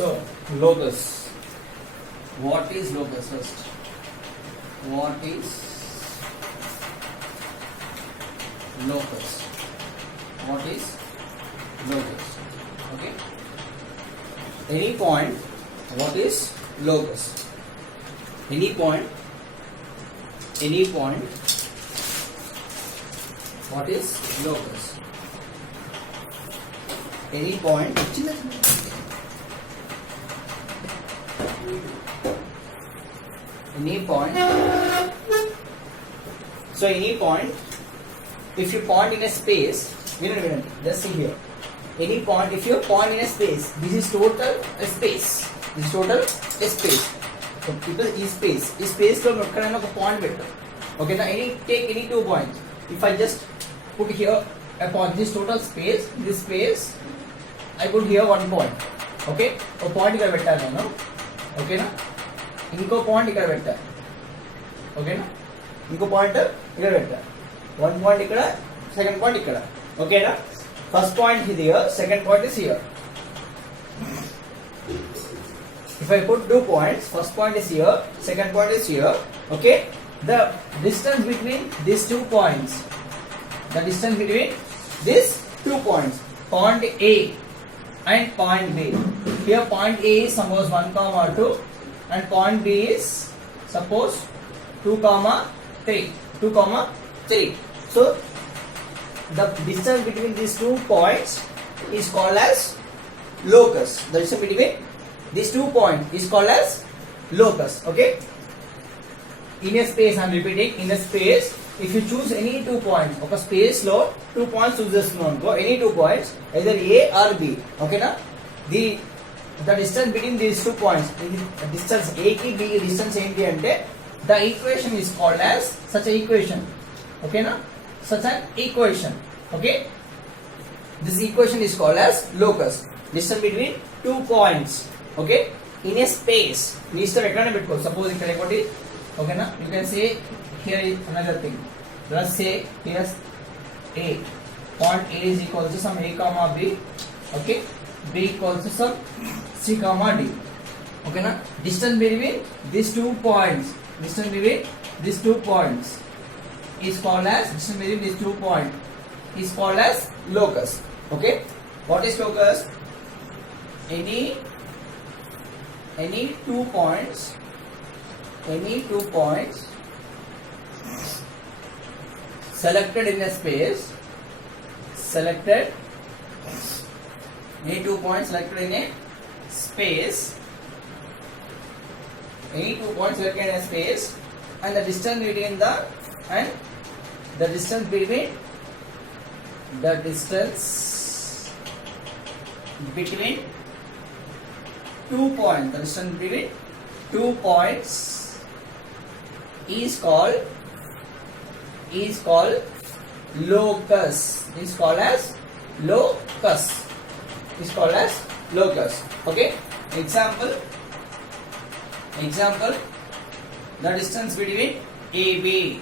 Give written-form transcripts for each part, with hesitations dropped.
So, locus. What is locus first? What is locus? What is locus? Okay. Any point. What is locus? Any point. Any point. What is locus? Any point. Any point. So any point, if you point in a space, just see here. Any point, if you point in a space, this is total space. This is total space. So people is space. Is space lo ekkadaina oka point bettu. Okay, now take any 2 points. If I just put here a point, this total space, this space, I put here 1 point. Okay, a point ikkada pettaru nenu. Okay na? ఇంకో పాయింట్ ఇక్కడ పెట్టా. ఓకేనా? ఇంకో పాయింట్ ఇక్కడ పెట్టా. 1 పాయింట్ ఇక్కడ, second point ఇక్కడ. ఓకేనా? First point is here, second point is here. If I put 2 points, first point is here, second point is here. Okay? The distance between these 2 points, the distance between these 2 points, point A and point B. Here point A is suppose 1,2 and point B is suppose 2,3. 2,3. So the distance between these 2 points is called as locus. The distance between these 2 points is called as locus. Okay. In a space, I am repeating, in a space, if you choose any 2 points, okay, space lo 2 points choose this one, go any 2 points, either A or B. Okay na? The distance between these 2 points, distance A ki B distance enti ante, the equation is called as such an equation. Okay na? Such an equation. Okay? This equation is called as locus. Distance between 2 points. Okay? In a space. Ni istam ekkadane pettuko. Suppose ikkada ekoti. Okay na? You can say here is another thing. Let's say here A. Point A is equal to some A comma B. Okay? B equals to some C comma D. Okay na? Distance between these 2 points. Distance between these 2 points is called as, distance between these 2 points is called as locus. Okay? What is locus? Any 2 points. Any 2 points selected in a space. Selected. Any 2 points selected in a space. Any 2 points selected in a space, and the distance between the distance between 2 points. The distance between 2 points is called locus. Is called as locus. Is called as locus. Okay? Example, the distance between AB.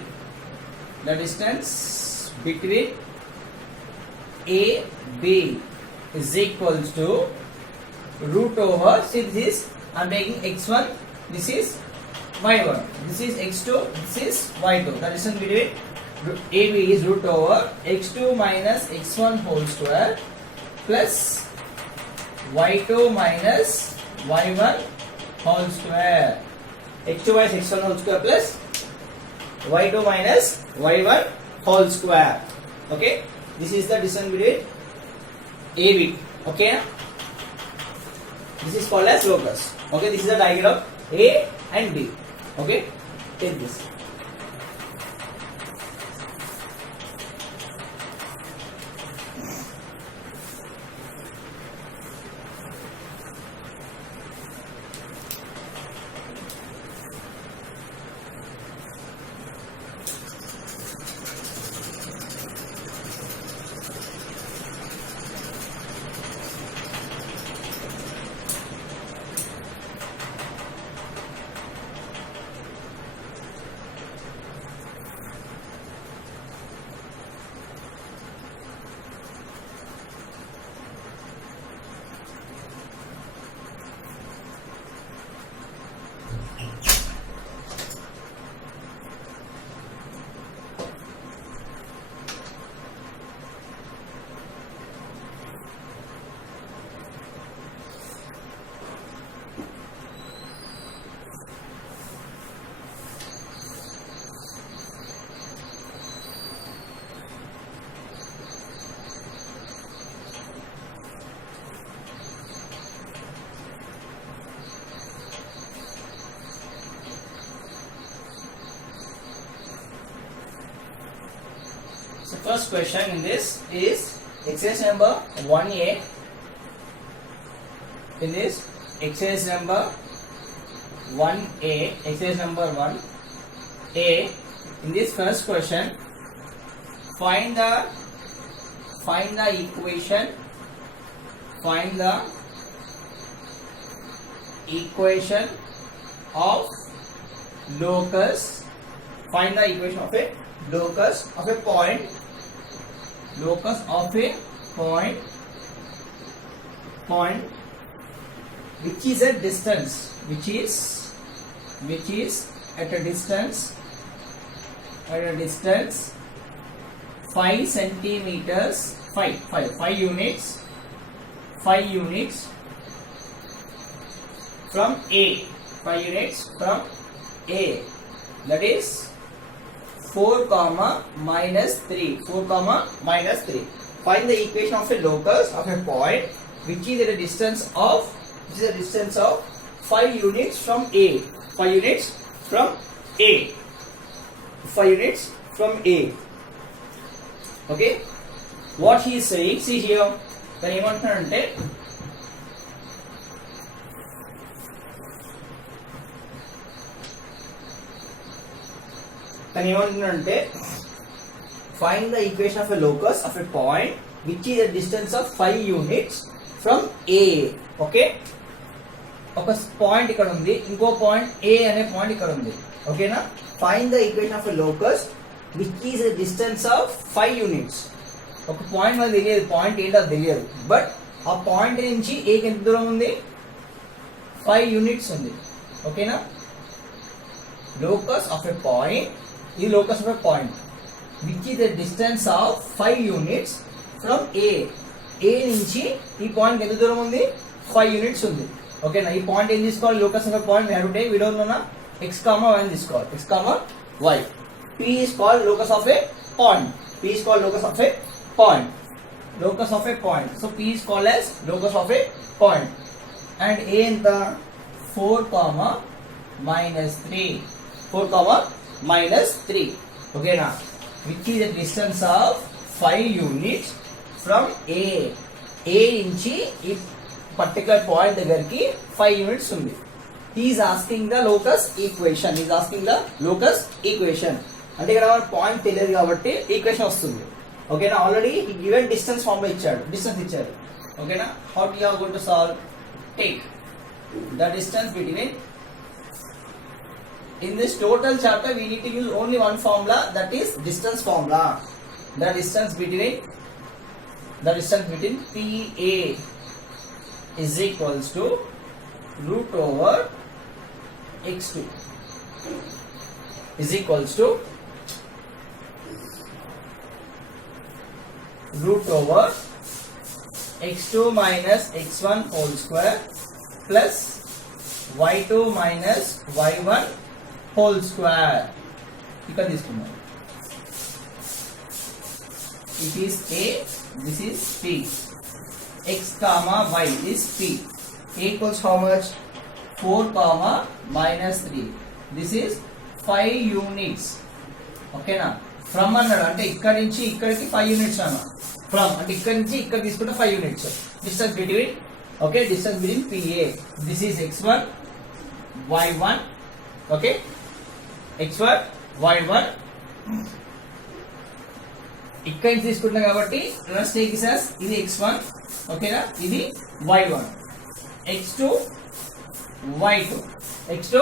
The distance between AB is equals to root over, see this is, I am taking x1, this is y1, this is x2, this is y2. The distance between AB is root over x2 minus x1 whole square plus y2 minus y1 whole square. x2 minus x1 whole square plus y2 minus y1 whole square. Okay? This is the distance between AB. Okay? This is called as locus. Okay? This is the diagram A and B. Okay? Take this. first question in this is exercise number 1A. In this exercise number 1A, exercise number 1A, in this first question, find the equation of locus. Find the equation of a locus of a point. Locus of a point which is a distance, which is at a distance 5 centimeters, 5 units from A. 5 units from A, that is 4, minus 3. 4, minus 3. Find the equation of a locus of a point which is at a distance of 5 units from A. 5 units from A. 5 units from A. Okay. What he is saying, see here. Then ఏమంటున్నాడంటే find the equation of a locus of a point which is a distance of 5 units from A. Okay, ఒక పాయింట్ ఇక్కడ ఉంది, ఇంకో point A అనే పాయింట్ ఇక్కడ ఉంది. ఓకేనా? Find the equation of a locus which is a distance of 5 units. ఒక పాయింట్ మనకు తెలియదు, పాయింట్ ఏంటో తెలియదు, బట్ ఆ పాయింట్ నుంచి A కి ఎంత దూరం ఉంది? 5 యూనిట్స్ ఉంది. ఓకేనా? Locus of a point, ఈ locus of a point which is the distance of 5 units from A. A నుంచి ఈ పాయింట్ ఎంత దూరం ఉంది? 5 యూనిట్స్ ఉంది. ఓకేనా? ఈ పాయింట్ ఏం తీసుకోవాలి? locus of a point we have to take, we don't know na, x, y అని తీసుకోవాలి. x, y. P is called locus of a point. P is called locus of a point. Locus of a point. So P is called as locus of a point. And A ఎంత? 4, minus 3. 4, minus 3. Okay na? Which is a distance of 5 units from A. A నుంచి ఈ particular point దగ్గరికి 5 units ఉంది. He is asking the locus equation. He is asking the locus equation. అంటే ఇక్కడ పాయింట్ తెలియదు కాబట్టి ఈక్వేషన్ వస్తుంది. ఓకేనా? ఆల్రెడీ గివెన్ డిస్టెన్స్ ఫార్మ్ లో ఇచ్చాడు, డిస్టెన్స్ ఇచ్చాడు. ఓకేనా? How you are going to solve? Take the distance between. In this total chapter we need to use only one formula, that is distance formula. The distance between PA is equals to root over x2 is equals to root over x2 minus x1 whole square plus y2 minus y1 whole square. ఇక్కడ తీసుకున్నాం. It is A, this is P. X, y is P. A equals how much? 4, minus 3. This is 5 units. ఓకేనా? ఫ్రమ్ అన్నాడు అంటే ఇక్కడ నుంచి ఇక్కడికి 5 యూనిట్స్ అన్న. ఫ్రమ్ అంటే ఇక్కడ నుంచి ఇక్కడ తీసుకుంటే 5 units. Distance between, okay, distance between PA. This is x1, y1. Okay, x1, y1. ఇక్కడ నుంచి తీసుకుంటున్నాం కాబట్టి let's take this as ఇది x1. ఓకేనా? ఇది y1. x2, y2. x2,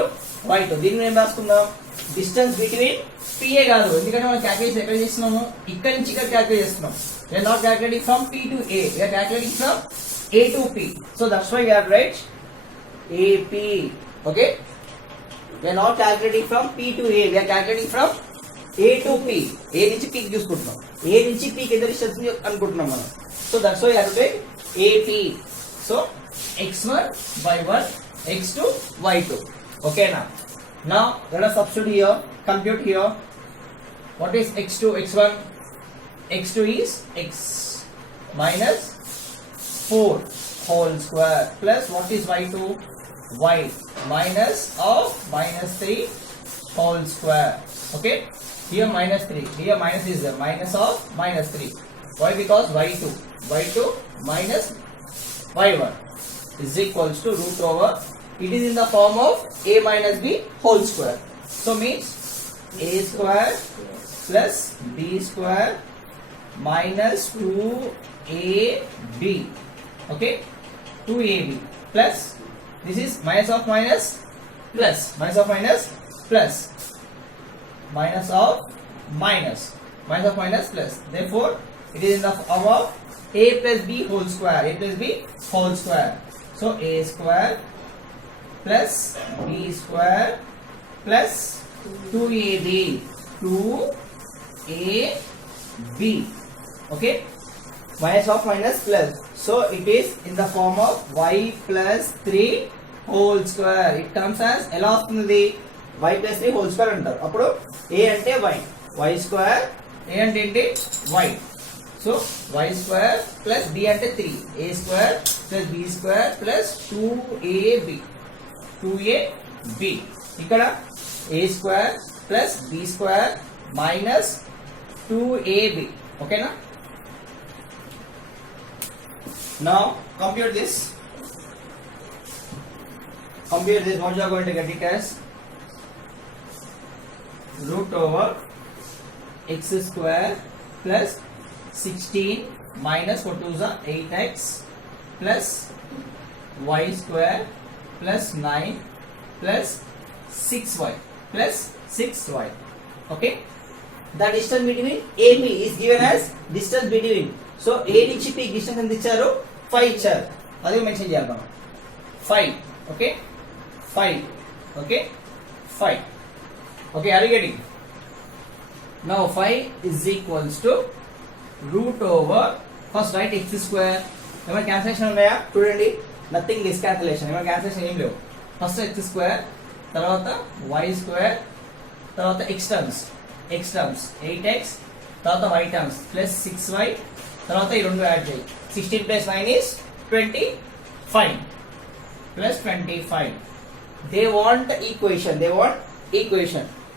y2. దీన్ని ఏం రాసుకుందాం? డిస్టెన్స్ బిట్వీన్ PA కాదు, ఎందుకంటే మనం క్యాలిక్యులేషన్ ఎక్కడ చేస్తున్నాము? ఇక్కడ నుంచి ఇక్కడ క్యాలిక్యులేట్ చేస్తున్నాం. We are not calculating from P to A. We are calculating from A to P. So that's why we have write AP. Okay? We are not calculating from P to A. We are calculating from A to P. A నుంచి P కి చూసుకుంటున్నాం. A నుంచి P కి ఎంత డిస్టెన్స్ అనుకుంటున్నాం మనం. So that's why we have to take AP. So x1, y1, x2, y2. Okay now let us substitute here, compute here. What is x2, x1? x2 is x minus 4 whole square plus what is y2? y minus of minus 3 whole square. Okay, here minus 3, here minus is there, minus of minus 3. Why? Because y2 minus y1 is equals to root over, it is in the form of a minus b whole square. So means a square plus b square minus 2ab, okay, 2ab plus, this is minus of minus plus, minus of minus plus, minus of minus, minus of minus plus, therefore it is in the form of a plus b whole square, a plus b whole square. So a square plus b square plus 2ab, 2ab, okay, minus of minus plus, so it is in the form of y plus 3 whole square. It comes as ఎలా వస్తుంది, y plus 3 whole square అంటారు. అప్పుడు a అంటే y square, a అంటే ఏంటి y, so y square plus b అంటే 3, a square plus b square plus 2ab, 2ab, ఇక్కడ a square plus b square minus 2ab, ఓకేనా. Now compute this, what you are going to get it as root over x square plus 16 minus 4 to the 8x plus y square plus 9 plus 6y plus 6y, okay. The distance between AB is given as distance between, so A నుంచి P distance ఎంత ఇచ్చారు, 5 ఇచ్చారు, అదే మెన్షన్ చేయాలి మనం, 5, okay, 5, okay, 5, okay, are you getting? Now 5 is equals to root over, first write x square, ఏమైనా క్యాన్సిలేషన్ ఉన్నాయా చూడండి, నథింగ్ ఇస్ క్యాన్సిలేషన్, ఏమైనా క్యాన్సిలేషన్ ఏం లేవు. ఫస్ట్ x స్క్వేర్, తర్వాత y స్క్వేర్, తర్వాత x టర్మ్స్ 8x, తర్వాత y టర్మ్స్ ప్లస్ 6y, తర్వాత ఈ రెండు యాడ్ చేయి, 16 plus 9 is 25 plus 25. They want equation,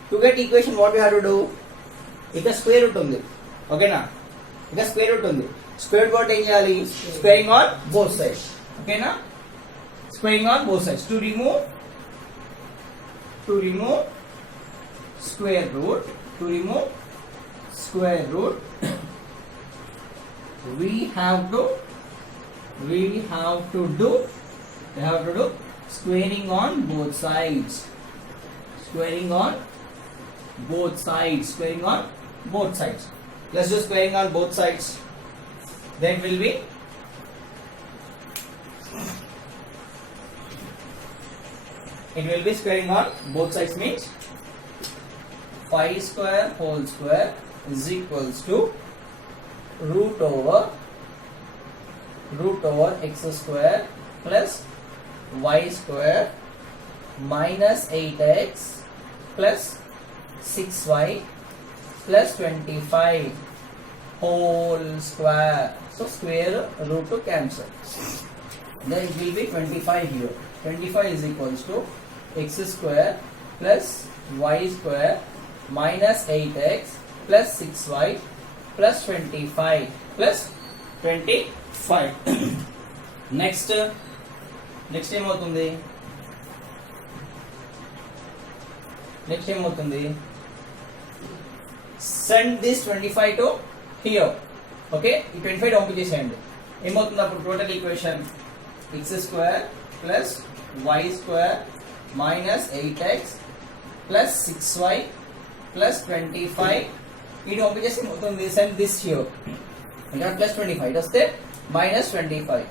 to get equation what we have to do, ఇక స్క్వేర్ రూట్ ఉంది, ఓకేనా, ఇక స్క్వేర్ రూట్ ఉంది, స్క్వేర్ రూట్ ఏం చేయాలి, స్క్వేరింగ్ ఆన్ బోత్ సైడ్స్, ఓకేనా, squaring on both sides, to remove square root, we have to do squaring on both sides, let's do squaring on both sides, then will be squaring on both sides means 5 square whole square is equals to root over x square plus y square minus 8x plus 6y plus 25 whole square. So square root to cancel, then it will be 25 here. 25 is equals to x square plus y square minus 8x plus 6y plus 25 plus 25. next ఏమవుతుంది, send this 25 to here, okay, ఈ 25 డౌన్ చేసేయండి, ఏమవుతుంది అప్పుడు total equation x square plus y square minus 8x plus 6y plus 25, ఇది ఓపెన్ చేసి మొత్తం send this here, ఇక్కడ plus 25 ఇట్ వస్తే minus 25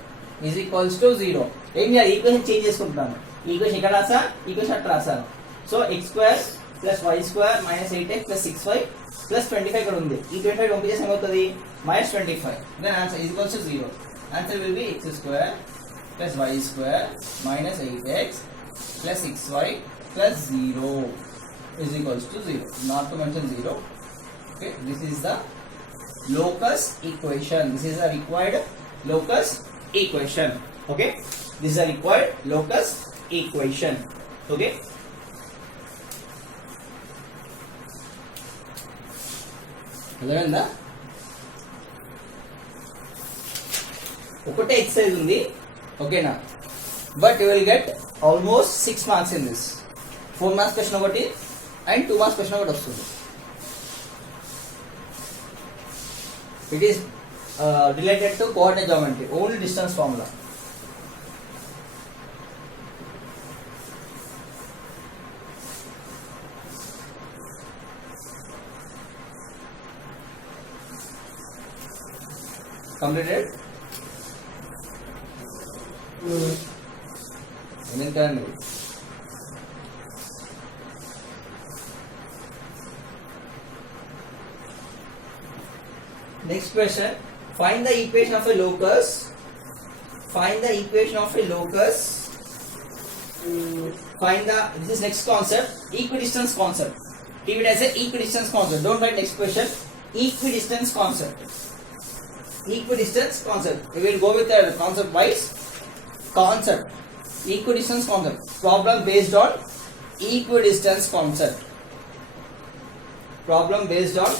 is equals to 0. ఏం చేయాలి, ఈక్వేషన్ చేంజ్ చేసుకుంటాను, ఈక్వేషన్ ఇక్కడ రాసా, ఈక్వేషన్ అట్లా రాసాను, so x square plus y square minus 8x plus 6y plus 25 ఇక్కడ ఉంది, ఈ 25 ఓపెన్ చేసి ఏమవుతుంది minus 25, then answer is equals to 0. Answer will be x square plus y square minus 8x plus 6y plus 0 is equals to 0. Not to mention 0. Okay, this is the locus equation. This is the required locus equation. Okay, this is the required locus equation. Okay. అర్థమైందా? ఒకటే ఎక్సర్సైజ్ ఉంది, ఓకేనా? But you will get almost 6 marks in this. 4 marks question ఒకటి అండ్ 2 marks question ఒకటి వస్తుంది. It is related to coordinate geometry, only distance formula. Completed? ఎందుకండి next question, find the equation of a locus. Find the equation of a locus. Find the, this is next concept, equidistance concept. Keep it as a equidistance concept. Don't write next question. Equidistance concept. Equidistance concept. We will go with the concept wise. Concept. Equidistance concept. Problem based on equidistance concept. Problem based on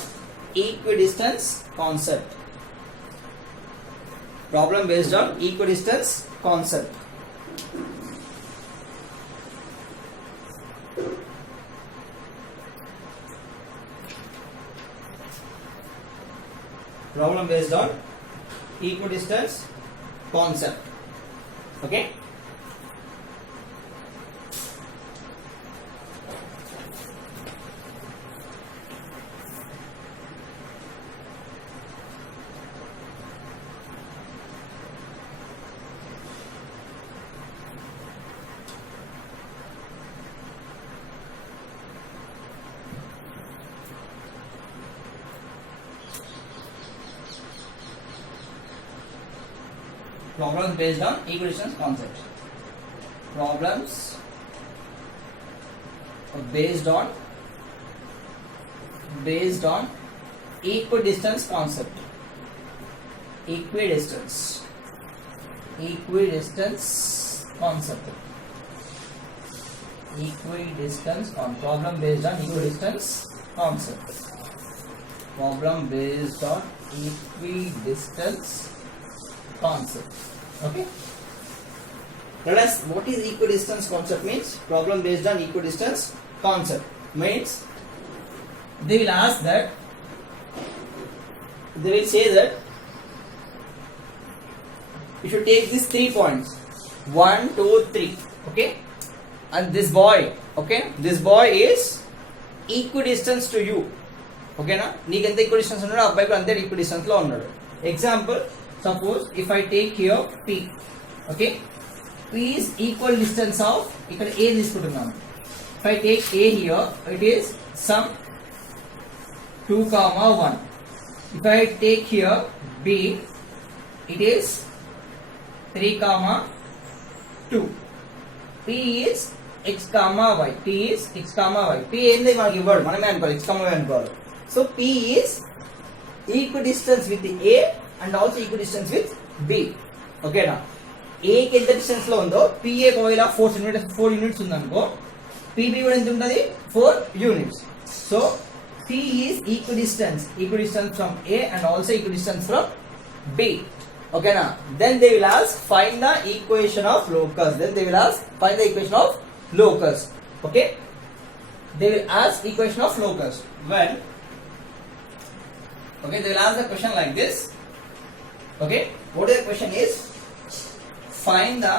equidistance concept. Problem based on equidistance concept. Problem based on equidistance concept. Okay? Problems based on equidistance concept. Problems based on equidistance concept. Equidistance concept. Problem based on equidistance concept. Problem based on equidistance concept. Okay, let us, what is equidistance concept means? Problem based on equidistance concept means they will ask that, they will say that you should take these 3 points 1, 2, 3, okay, and this boy, okay, this boy is equidistance to you, okay na, neeku enta equidistance unnado abbai ku ante equidistance lo unnadu. Example, suppose if I take here P, okay, P is equal distance of, ikkada A తీసుకుంటున్నాను. If I take A here, it is some 2, 1. If I take here B, it is 3, 2. P is x, y. P is x, y. P ఏంది మనకి ఇవ్వడు, మనమే అనుకోవాలి x, y అనుకోవాలి. So P is equidistance with A and also equidistance with B. Okay na, A కి ఎంత డిస్టెన్స్ లో ఉందో PA ఒకవేళ 4 యూనిట్స్ ఉందనుకో, PB కూడా ఎంత ఉంటుంది, 4 units. So P is equidistance from A and also equidistance from B. Okay na, then they will ask find the equation of locus. Okay, they will ask equation of locus. When, okay, they will ask the question like this. Okay, what the question is, find the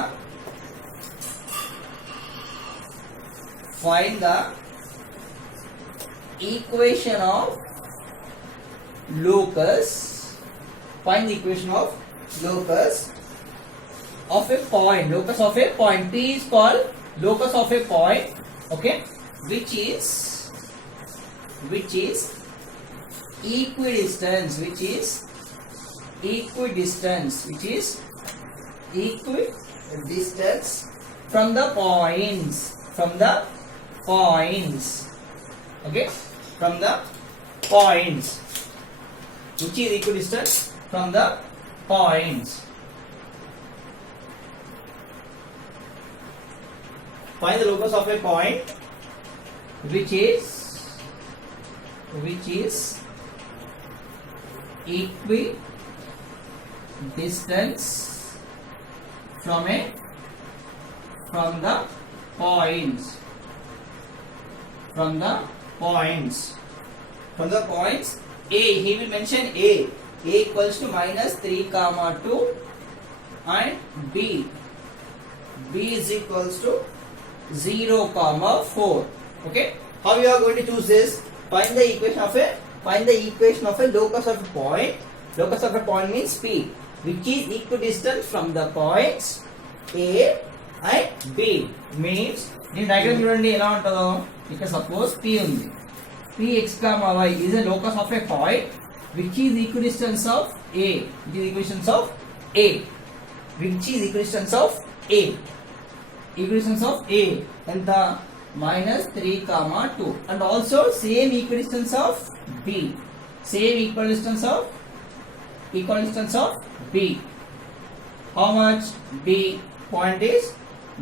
equation of locus. Find the equation of locus of a point. Locus of a point. P is called locus of a point. Okay, which is equidistance. Which is equidistance from the points. Okay, from the points, which is equidistance from the points. Find the locus of a point which is equidistance from the points A. He will mention A equals to minus 3 comma 2 and B is equals to 0 comma 4. Okay, how you are going to choose this? Find the equation of a locus of a point. Locus of a point means P, which is equidistant from the points A and B. Means in diagram చూడండి ఎలా ఉంటుందో. ఇక్కడ suppose P ఉంది. P x comma y is a locus of a point which is equidistance of A. Equidistance of A. And the minus 3 comma 2. And also same equidistance of B. Equidistance of B. How much? B point is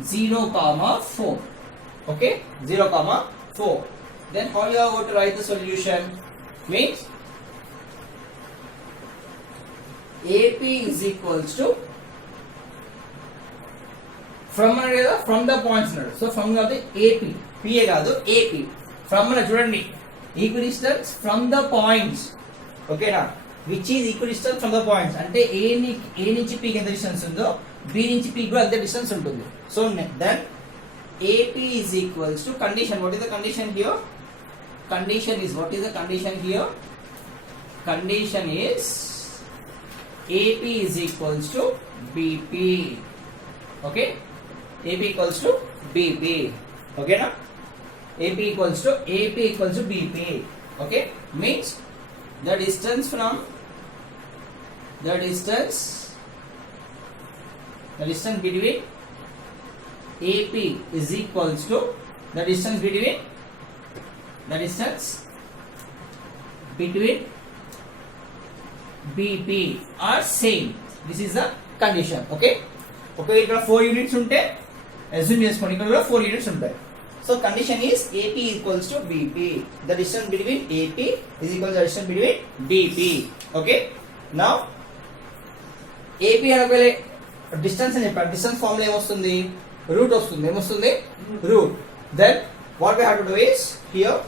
0 comma 4. Okay, 0 comma 4. Then how you are going to write the solution? Means AP is equals to from the points. So from the AP, PA కాదు AP. From చూడండి equidistance from the points. Okay na, which is equidistant from the points. అంటే A నుంచి P కి ఎంత డిస్టెన్స్ ఉందో B నుంచి P కూడా అంతే డిస్టెన్స్ ఉంటుంది. So then AP is equals to condition. What is the condition here? Condition is AP is equals to BP. Okay, AP equals to BP. Okay na, AP equals to BP. Okay, means the distance between AP is equals to the distance between BP are same. This is the condition. Okay, ఇక్కడ 4 units ఉంటే assume చేసుకోండి ఇక్కడ కూడా 4 units ఉంటాయి. So condition is AP equals to BP. The distance between AP is equal to the distance between BP. Okay, now AP అనగానే distance అని చెప్పారు. Distance formula ఏమొస్తుంది? Root వస్తుంది. ఏమొస్తుంది? Root. Then what we have to do is here.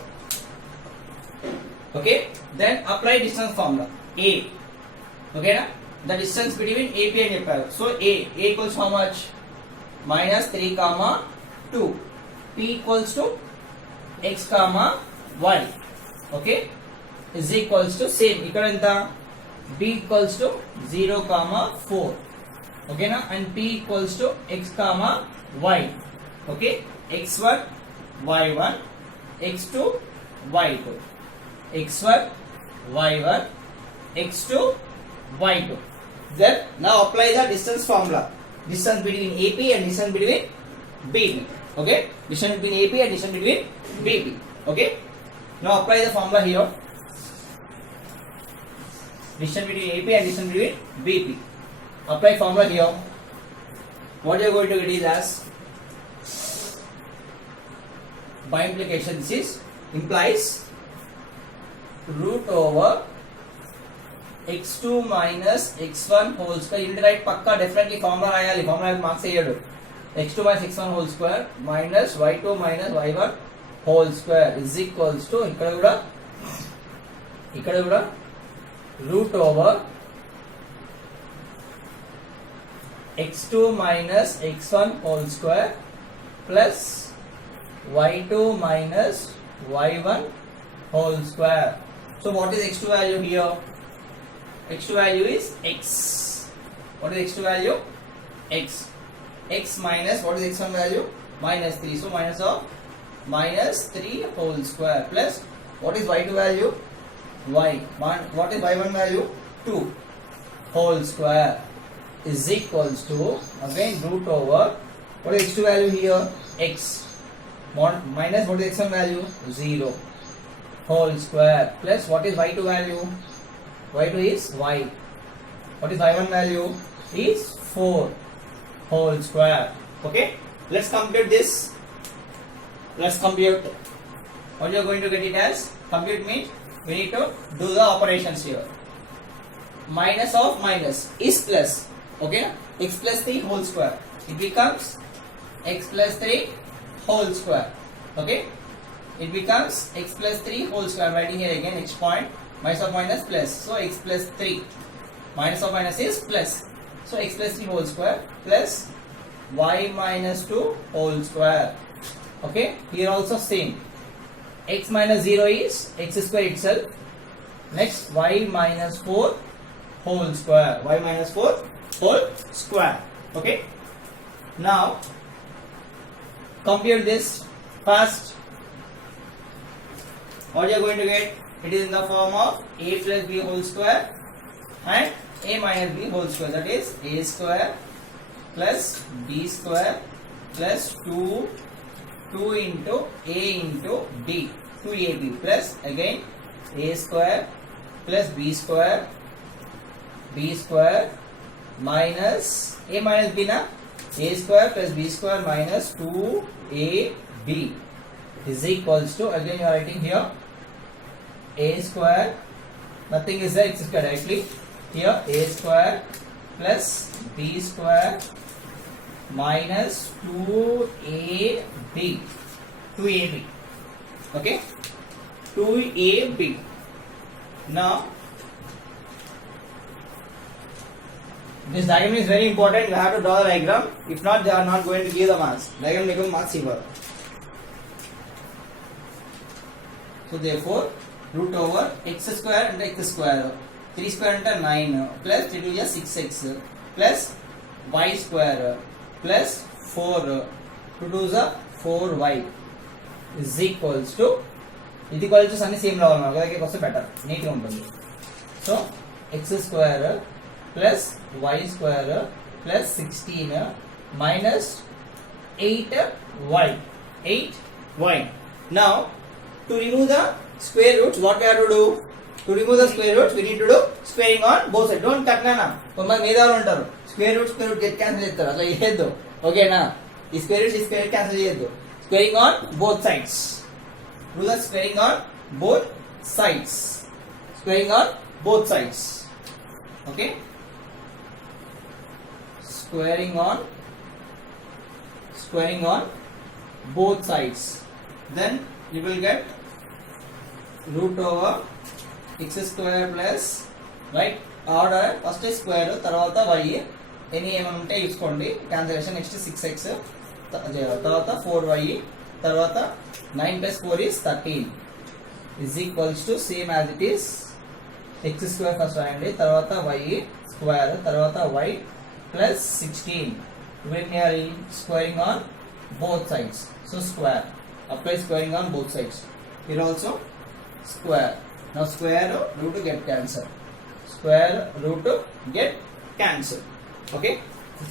Okay, then apply distance formula A. Okay na, the distance between AP and చెప్పారు. So A equals how much? Minus 3 comma 2. P equals to x comma y. Okay, is equals to same ఇక్కడ ఎంత? B equals to 0 comma 4. Okay na, and P equals to x comma y. Okay, x1 y1 x2 y2 x1 y1 x2 y2. Then now apply the distance formula. Distance between AP and distance between BP. Okay, distance between AP and distance between BP. Okay, now apply the formula here. Distance between AP and distance between BP. Apply formula here. What you are going to get is as by implication this is implies root over x2 minus x1 whole square. You need to write pakka definitely formula రాయాలి. formula marks వేయడు. x2 minus x1 whole square minus y2 minus y1 whole square is equals to ఇక్కడ కూడా root over x2 minus x1 whole square plus y2 minus y1 whole square. So what is x2 value here? X2 value is x. What is x2 value? X. X minus what is x1 value? Minus 3. So minus of minus 3 whole square plus what is y2 value? Y. What is y1 value? 2 whole square is equals to again root over what is x2 value here? X minus what is x1 value? 0 whole square plus what is y2 value? y2 is y. What is y1 value? Is 4 whole square. Okay, let's compute this. Let's compute. What you are going to get it as? Compute means we need to do the operations here. minus of minus is plus. Okay, x plus 3 whole square. It becomes x plus 3 whole square. Okay, it becomes x plus 3 whole square. I'm writing here again next point. Minus of minus plus. So x plus 3. Minus of minus is plus. So x plus 3 whole square plus y minus 2 whole square. Okay, here also same. X minus 0 is x square itself. Next y minus 4 whole square. Y minus 4 whole square. Okay. Now compute this first. What you are going to get? It is in the form of a plus b whole square and a minus b whole square. That is a square plus b square plus 2 into a into b, 2ab plus again a square plus b square minus a minus b na, a square plus b square minus 2ab is equals to, again you are writing here a square, nothing is there, x square directly here, a square plus b square minus 2ab, okay, 2ab. Now this diagram is very important. You have to draw the diagram. If not, they are not going to give the marks. Diagram become marks here. So therefore, root over x square and x square. 3 square into 9 plus 3 to 6x plus y square plus 4 2 to 4y is equals to, ఇది equal to అన్ని సేమ్ రావాలి మనకు, అలాగే వస్తే బెటర్ నీట్గా ఉంటుంది. So x square plus y square plus 16 minus 8y. Now to remove the square roots, what we have to do? To remove the square roots, we need to do squaring on both sides. Don't cut na. కొంతమంది మేధావులు ఉంటారు square root get cancel చేస్తారు, అట్లా చేయొద్దు. ఓకేనా, ఈ square roots ఈ square cancel చేయొద్దు. Squaring on both sides. Do the squaring on both sides. Squaring on both sides. Okay. Squaring on both sides. Then you will get root over x square plus, right, order first square తర్వాత y any ఏమైనా ఉంటే తీసుకోండి cancellation. Next 6x తర్వాత 4y తర్వాత 9 plus 4 is 13 is equals to same as it is x square first రాయండి, తర్వాత y square తర్వాత y plus 16. When we are squaring on both sides, so square, apply squaring on both sides. Here also square. Now square root get cancel. Square root get cancel. Okay,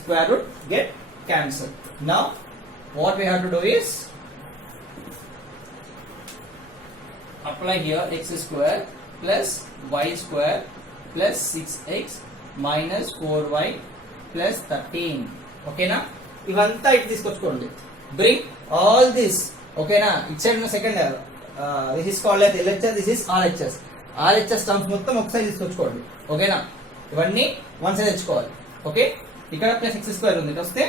square root get cancel. Now what we have to do is apply here x square plus y square plus 6x minus 4y plus 13. ఓకేనా, ఇవంతా ఇటు తీసుకొచ్చుకోండి. Bring all this. ఓకేనా, it side second this is called as LHS, this is RHS. RHS terms మొత్తం ఒకసారి తీసుకొచ్చుకోండి. ఓకేనా, ఇవన్నీ వన్ సైడ్ తెచ్చుకోవాలి. ఓకే, ఇక్కడ ప్లస్ x స్క్వేర్ ఉంది, ఇటు వస్తే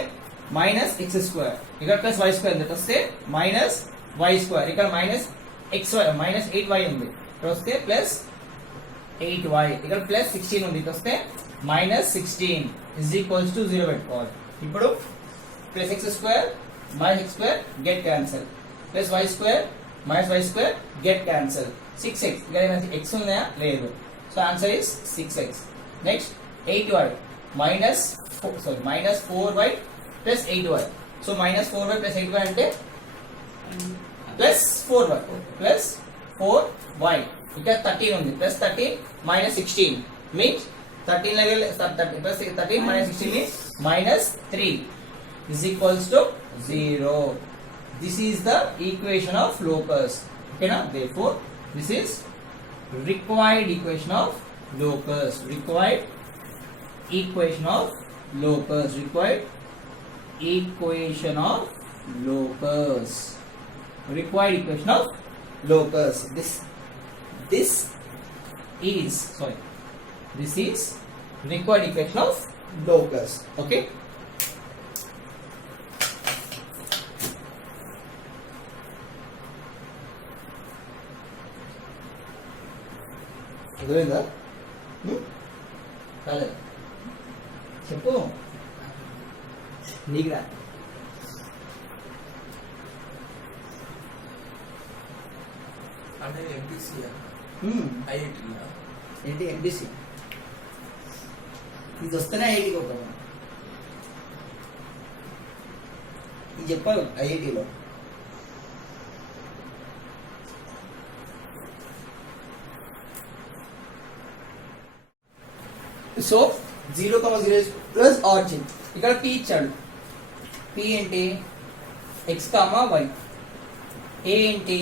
మైనస్ x స్క్వేర్. ఇక్కడ ప్లస్ y స్క్వేర్ ఉంది, ఇటు వస్తే మైనస్ y స్క్వేర్. ఇక్కడ మైనస్ xy మైనస్ 8y ఉంది, ఇక్కడ వస్తే ప్లస్ 8y. ఇక్కడ ప్లస్ 16 ఉంది, ఇటు వస్తే మైనస్ 16 is equals to 0 పెట్టుకోవాలి. ఇప్పుడు plus x square minus x square get cancel, plus y square minus y square get cancel. 6x ఇక్కడ x ఉందా లేదు, so answer is 6x. Next 8y minus 4y plus 8y. So minus 4y plus 8y అంటే plus 4y plus 4y. ఇక్కడ 13 ఉంది, ప్లస్ 13 మైనస్ 16 మీన్స్ 13 plus 13 minus 16 is minus 3 is equals to 0. This is the equation of locus. Okay na? Therefore this is required equation of locus. Required equation of locus. Required equation of locus. Required equation of locus. This is required equation of Laplace. Okay. అర్థమైందా? రాలేదు చెప్పు నీకు రా. అంటే MPC IIT ఏంటి ఎంపీసీ ఇది వస్తేనే ఐఐటీకి పోతాం. ఇది చెప్పాలి ఐఐటీలో. So 0,0 plus origin. ఇక్కడ p ఇచ్చాడు. p ఏంటి x, y. a ఏంటి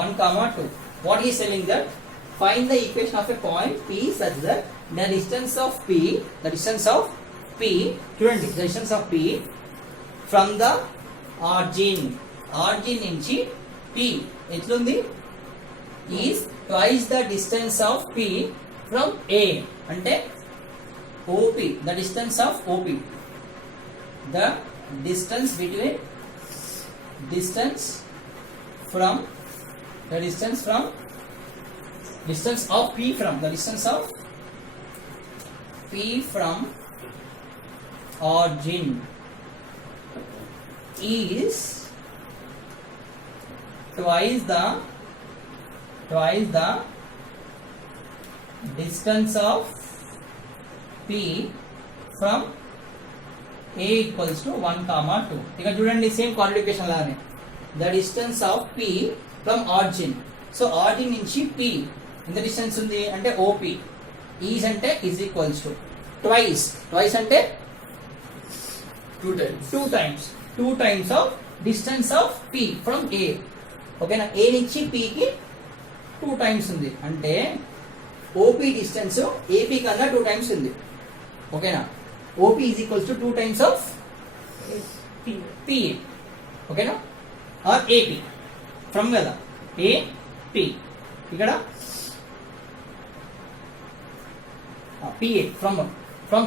1, 2. What he is telling that find the equation of a point p such that the distance of p చూడండి, the distance of p from the origin నుంచి p ఎట్లుంది is twice the distance of p from a. అంటే OP, the distance of OP, the distance between distance of P from the distance of P from origin is twice the distance of P from A equals to 1, 2. ఇక్కడ చూడండి same qualification లానే the distance of P from origin. So origin నుంచి P ఎంత డిస్టెన్స్ ఉంది అంటే OP. is అంటే is equals to twice అంటే 2 times of distance of P from A. ఓకేనా, A నుంచి P కి 2 times ఉంది అంటే OP డిస్టెన్స్ AP కన్నా 2 times ఉంది. ఓకేనా, OP is equals to 2 times of PA. ఓకేనా, ఆర్ AP ఫ్రమ్ కదా AP. ఇక్కడ PA ఫ్రమ్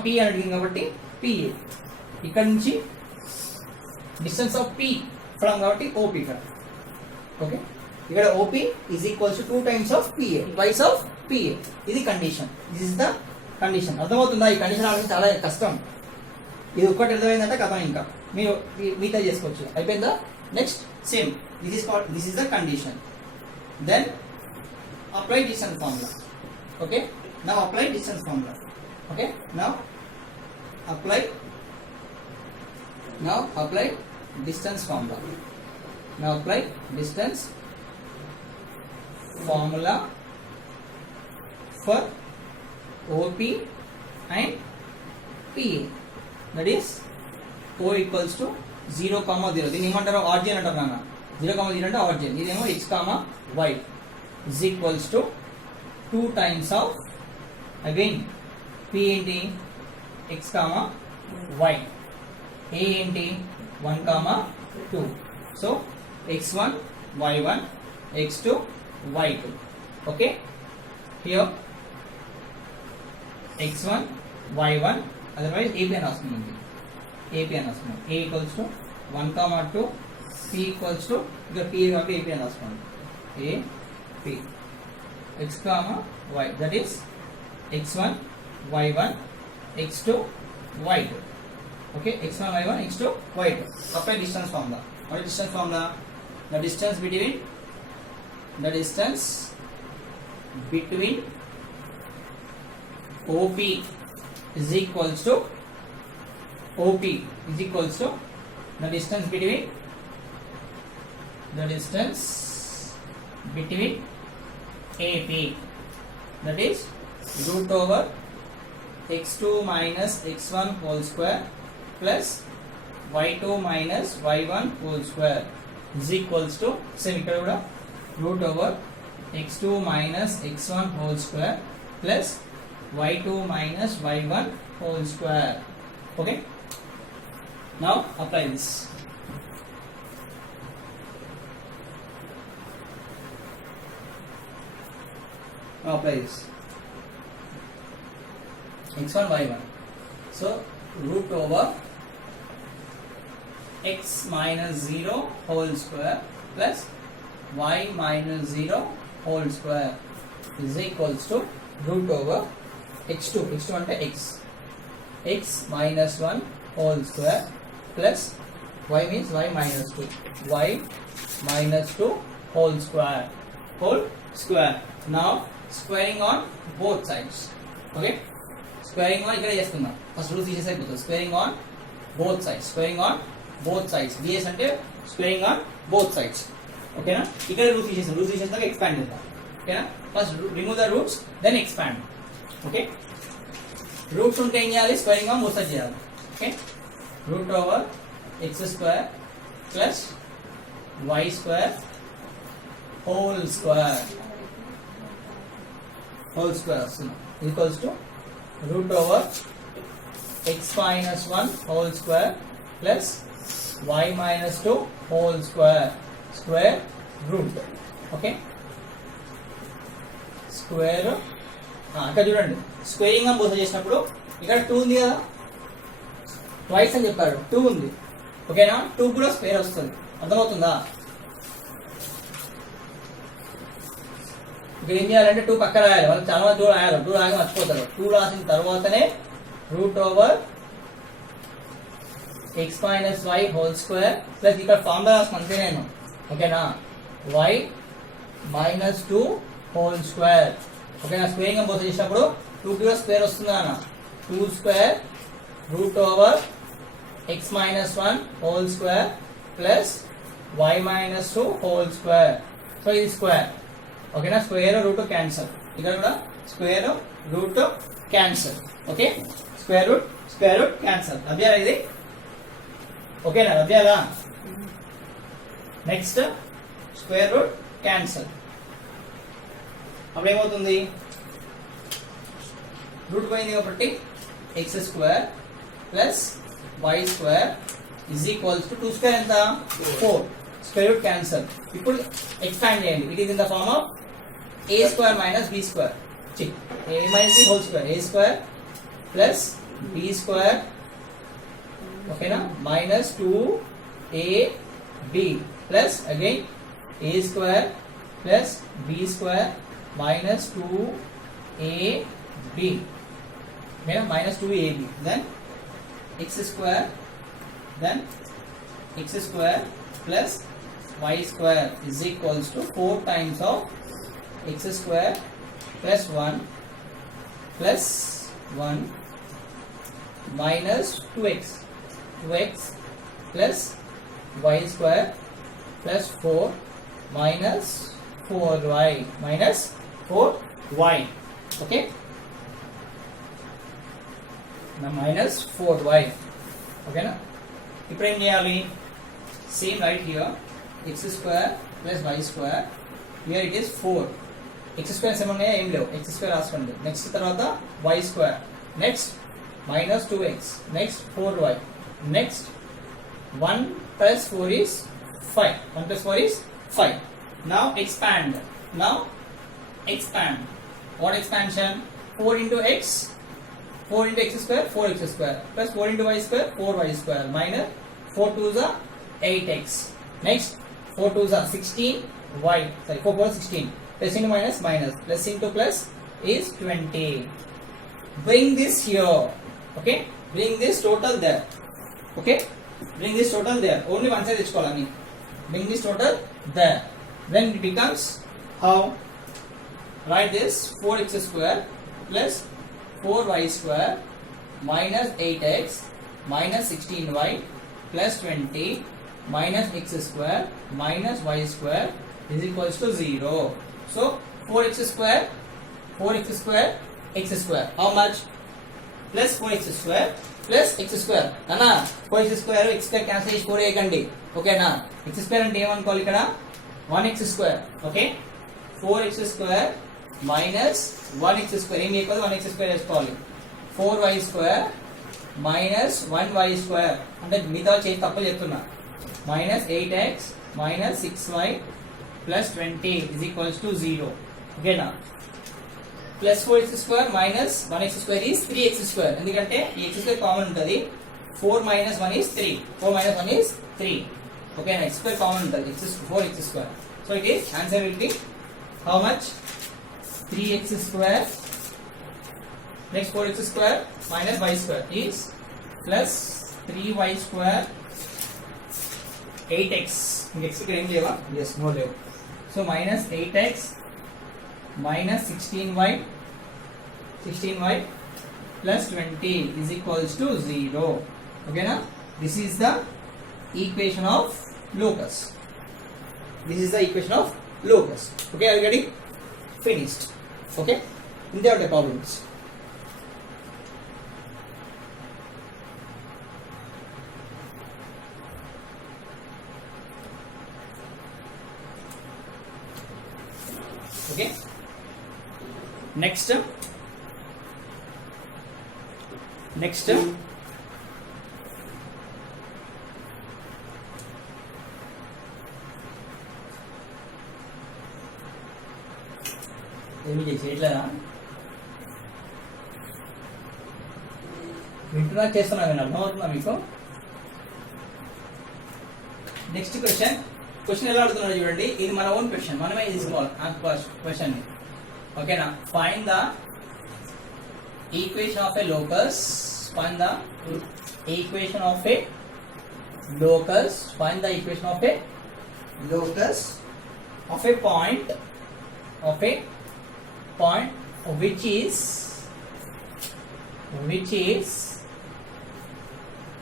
P అని అడిగింది కాబట్టి PA. ఇక్కడ నుంచి డిస్టెన్స్ ఆఫ్ P ఫ్రమ్ కాబట్టి OP ఇక్కడ. ఓకే, ఇక్కడ OP is equals to 2 times of PA, twice of PA. ఇది condition. This is the condition. అర్థమవుతుందా? ఈ కండిషన్ ఆడడం చాలా కష్టం. ఇది ఒక్కటి అర్థమైందంటే కథ ఇంకా మీరు మిగతా చేసుకోవచ్చు. అయిపోయిందా? Next same this is the condition. Then apply distance formula. Okay, now apply distance formula. Okay, now apply distance formula. Now apply distance formula for OP and PA. That is O equals to 0,0. దీన్ని ఏమంటారు? ఆరిజిన్ అంటారు నాన్న. 0,0 అంటే ఆరిజిన్. ఇదేమో x, y is equals to 2 times of again P ఏంటి x, y. A ఏంటి 1, 2. So x1 y1 x2 y2. okay, here x1 y1 otherwise AP అని వస్తుంది. AP అని వస్తుంది. A equals to 1, 2. P equals to ఇక్కడ P కాబట్టి AP అని వస్తుంది. A P x, y, that is x1 y1 x2 y2. okay, x1 y1 x2 y2. apply distance formula. what is distance formula? The distance between OP is equals to the distance between AP, that is root over x2 minus x1 whole square plus y2 minus y1 whole square is equals to same ఇక్కడ కూడా root over x2 minus x1 whole square plus y2 minus y1 whole square. okay, now apply this. Now apply this. x1 y1. So root over x minus 0 whole square plus y minus 0 whole square is equals to root over x2 అంటే x minus 1 whole square plus y means y minus 2 y minus 2 whole square. Now squaring on both sides. Okay, squaring on ఇక్కడ చేస్తున్నాం. First root తీసేసి అయిపోతుంది. Squaring on both sides ds అంటే squaring on both sides. ఓకేనా, ఇక్కడ root తీసేసాక expand చేద్దాం. ఓకేనా, first remove the roots then expand. Okay, roots ఉంటే ఏం చేయాలి? స్క్వేరింగ్ ఆన్ బోత్ సైడ్స్ చేయాలి. Okay, root over x square plus y square whole square వస్తుంది equals to root over x minus 1 whole square plus y minus 2 whole square root. Okay, square ఇక్కడ చూడండి, స్క్వేరింగ్ అని బోధ చేసినప్పుడు ఇక్కడ 2 ఉంది కదా, ట్వైస్ అని చెప్పాడు, 2 ఉంది. ఓకేనా, 2 కూడా స్క్వేర్ వస్తుంది. అర్థమవుతుందా? ఇక్కడ ఏం చేయాలంటే 2 పక్క రాయాలి. వాళ్ళు చాలా మంది 2 రాయాలి, 2 రాగా మర్చిపోతారు. 2 రాసిన తర్వాతనే root over x minus y whole square plus ఇక్కడ ఫార్ములా రాసిన అంతే నేను. ఓకేనా, y మైనస్ 2 హోల్ స్క్వేర్. ఓకేనా, స్క్వేరింగ్ బోధ చేసినప్పుడు 2 కూడా స్క్వేర్ వస్తుంది అన్న. 2 square root over x minus 1 whole square plus y minus 2 whole square. So ఇది స్క్వేర్. ఓకేనా, స్క్వేర్ రూట్ క్యాన్సల్. ఇక్కడ కూడా square root cancel. Okay, square root cancel. లభ్యాలా ఇది? ఓకేనా, లభ్యాలా? Next square root cancel. అప్పుడు ఏమవుతుంది? రూట్ పోయింది కాబట్టి x square plus y square is equals to 2 square ఎంత? 4. Square root cancel. ఇప్పుడు ఎక్స్పాండ్ చేయండి. It is in the form of a square minus b square. A minus b whole square. A square plus b square. Okay na? Minus 2ab plus again a square plus b square minus 2ab. Okay na? Minus 2ab. Then x square. Then x square plus y square is equals to 4 times of x square plus 1 minus 2x plus y square plus 4 minus 4y. Okay, now minus 4y. Okay na, ఇప్పుడు ఏం చేయాలి? Same right here x square plus y square. Here it is 4. x square ఏమన్నా ఏం లేవు, x square రాసుకోండి. నెక్స్ట్ తర్వాత y square, next minus 2x, next 4y, next 1 plus 4 is 5. 1 plus 4 is 5. Now expand. What expansion? 4 into x square, 4x square plus 4 into y square, 4y square minus 4 2s are 8x. Next 4 2s are 16. 4 plus 16. Plus into minus, plus into plus is 20. Bring this here. Okay, bring this total there. Okay, bring this total there. Only one side techukovalani. Bring this total there. Then it becomes how? Write this 4x square plus 4y square minus 8x minus 16y plus 20 minus x square minus y square is equals to 0. So 4x square x square. How much? Plus 4x square plus x square. Anna 4x square x square cancel చేసి 4 చేయకండి. ఓకేనా, x square అంటే ఏమనుకోవాలి ఇక్కడ? 1x square. Okay, 4x square minus 1x square ఏమి equal 1x square వేసుకోవాలి. 4y square minus 1y square అంటే మిగతా చేసి తప్పులు చెప్తున్నా. minus 8x minus 6y plus 20 is equals to 0. Okay na? Plus 4x square minus 1x square is 3x square. ఎందుకంటే ఈ x square common ఉంటుంది. 4 minus 1 is 3. 4 minus 1 is 3. Okay, x square common ఉంటుంది. 4x square. So it is answer will be how much? 3x square. Next 4x square minus y square is plus 3y square 8x. X ఇక్కడ ఏం లేవా? Yes, no లేవు. So minus 8x minus 16y plus 20 is equals to 0. Okay na? This is the equation of locus. This is the equation of locus. Okay, are you getting? Finished. Okay, in there are the problems. Okay, next ఏమి చేయట్లేదా? వింటున్నా చేస్తున్నా నేను అర్థమవుతుందా మీకు? Next question ఎలా అడుగుతున్నాడు చూడండి. ఇది మన ఓన్ క్వశ్చన్, మనమే తీసుకోవాలి ఆ క్వశ్చన్ ని. ఓకేనా? Find the equation of A locus. Find the equation of A locus. Find the equation of A locus of A point which is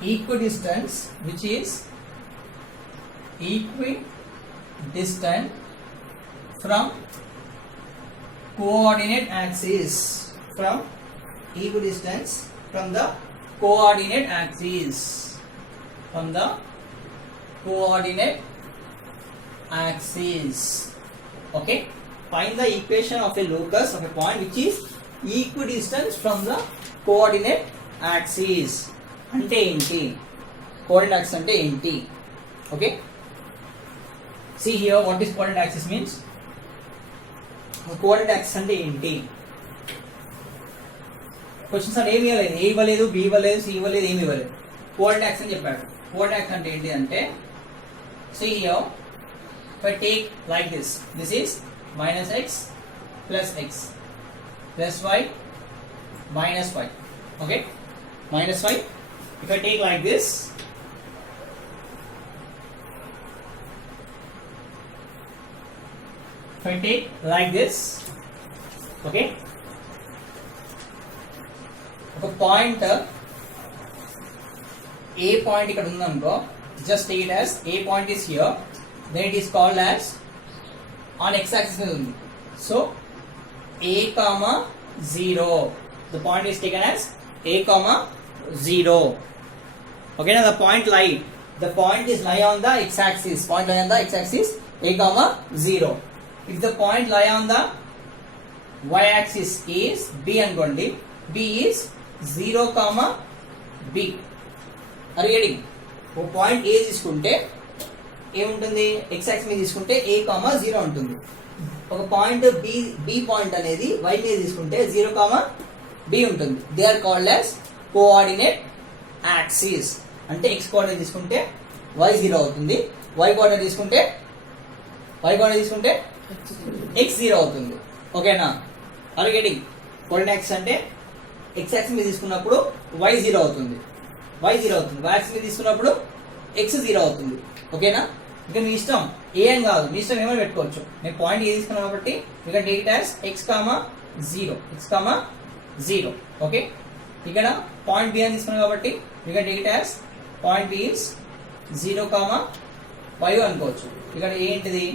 equidistant from coordinate axis. From equidistance from the coordinate axis. Okay, find the equation of a locus of a point which is equidistant from the coordinate axis. అంటే ఏంటి? coordinate axis అంటే ఏంటి? Okay, see here what is coordinate axis means. coordinate axis అంటే ఏంటి? క్వశ్చన్స్ అంటే ఏమి ఇవ్వలేదు, ఏ ఇవ్వలేదు, బి ఇవ్వలేదు, సి ఇవ్వలేదు, ఏమి ఇవ్వలేదు. కోఆర్డినేట్ యాక్సిస్ అని చెప్పాడు. కోఆర్డినేట్ యాక్సిస్ అంటే ఏంటి అంటే, see here if I take like this is minus x plus y minus y. Okay, minus y. If I take like this, okay, ఒక పాయింట్ ఏ పాయింట్ ఇక్కడ ఉందనుకో, just take it as a point is here, then it is called as on x axis మీద ఉంది. So a comma 0, the point is taken as a comma 0. Okay, now the point is lie on the x axis. Point lie on the x axis a comma 0. If the point lie on the y axis is b అనుకోండి, b is 0 comma b. Are you getting? ఒక పాయింట్ ఏ తీసుకుంటే ఏముంటుంది, X axis మీద తీసుకుంటే a comma 0 ఉంటుంది. ఒక point B point అనేది y మీద తీసుకుంటే 0 కామా b ఉంటుంది. They are called as coordinate axis. అంటే x కోఆర్డినేట్ తీసుకుంటే y 0 అవుతుంది, y కోఆర్డినేట్ తీసుకుంటే x 0 అవుతుంది. ఓకేనా? Are you getting? Coordinate axis అంటే x యాక్సిస్ మీద తీసుకున్నప్పుడు y 0 అవుతుంది, y 0 అవుతుంది. y యాక్సిస్ మీద తీసుకున్నప్పుడు x 0 అవుతుంది. ఓకేనా? ఇక మీ ఇష్టం, ఏ అని కాదు, మీ ఇష్టం ఏమైనా పెట్టుకోవచ్చు. నేను పాయింట్ ఏ తీసుకున్నాను కాబట్టి ఇక take it as x comma 0. Okay, ఇక్కడ పాయింట్ బి అని తీసుకున్నాను కాబట్టి ఇక take it as point B is 0 comma 5 అనుకోవచ్చు. ఇక్కడ ఏంటిది,